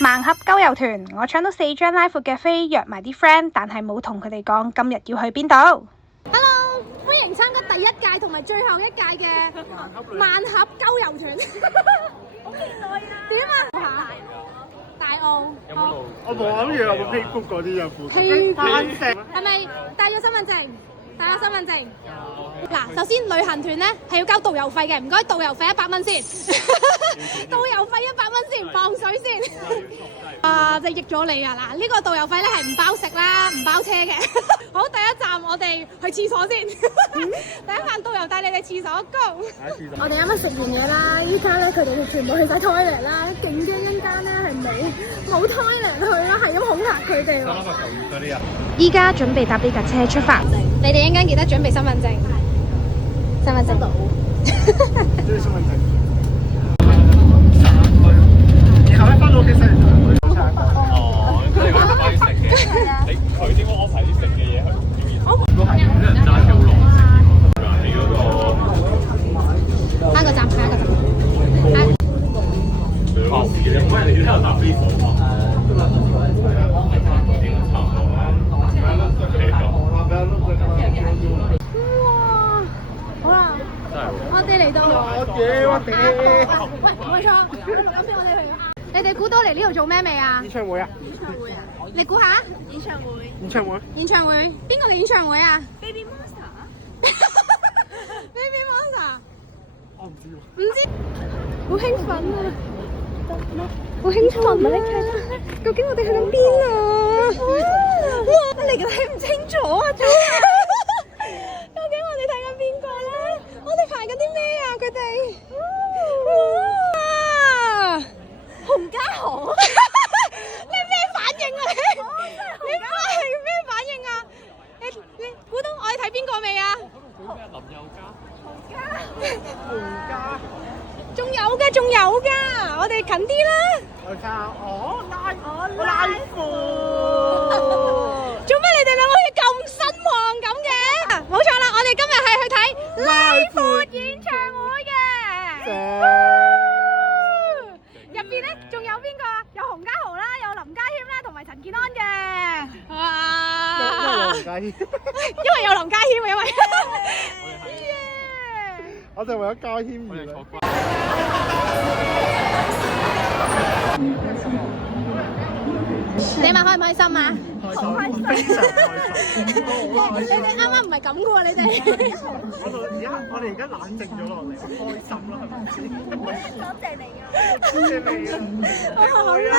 盲盒郊遊團，我搶到4張拉闊嘅飛，約埋啲 friend，但係冇同佢哋講今日要去邊度。Hello， 歡迎參加第一屆同埋最後一屆嘅盲盒郊遊團。好期待啊！點啊？大澳。有冇路？我冇諗住有冇 Facebook 嗰啲有附近。係咪帶咗身份證？帶咗身份證。嗱，首先旅行團咧係要交導遊費嘅，唔該導遊費100蚊先。導遊費100蚊先，放水先。啊，即係益咗你啊！嗱，呢個導遊費咧係唔包食啦，唔包車嘅。好，第一站我哋去廁所先。第一站導遊帶你哋廁所 go。我哋啱啱食完嘢啦，依家咧佢哋全部去晒 toilet 啦，勁驚一間咧係冇 toilet 去啦，係咁恐嚇佢哋喎。依家準備搭呢架車出發。你哋一陣間記得準備身份證。身份證到。身份證。然後咧翻到屋企食。哦，佢哋話可以食嘅。你佢點樣安排啲食嘅嘢去？都係啲人揸車好耐食。喺嗰個。下一個站，下一個站。哦，其實嗰日你都有搭飛機。哇！好啦，我哋嚟到。喂，冇錯，啱先我哋去。你哋估到嚟呢度做咩未啊？演唱會啊！你估下？演唱會。演唱會？邊個嘅演唱會啊 Baby Monster ？Baby Monster？我唔知喎。唔知。好興奮啊！好興奮啊！你睇下，究竟我哋去緊邊啊？哇！你哋睇唔清楚啊！究竟我哋睇緊邊個咧？我哋排緊啲咩啊？佢哋哇！洪家豪，你咩反應啊？你係咩反應啊？你估到我哋睇邊個未啊？林宥嘉。洪嘉。仲有㗎，我哋近啲啦。我靠，拉褲。做咩你哋兩個好似咁失望咁嘅？冇錯啦，我哋今日係去睇拉闊演唱會嘅。入邊咧仲有邊個啊？有洪家豪啦，有林家謙啦，同埋陳健安嘅。哇！因為有林家謙，因為。我哋為咗家謙而嚟。你哋開唔開心啊？好開心，非常開心。你哋啱啱唔係咁嘅喎，你哋。我哋而家冷靜咗落嚟，開心啦，係咪先？多謝你啊！多謝你啊！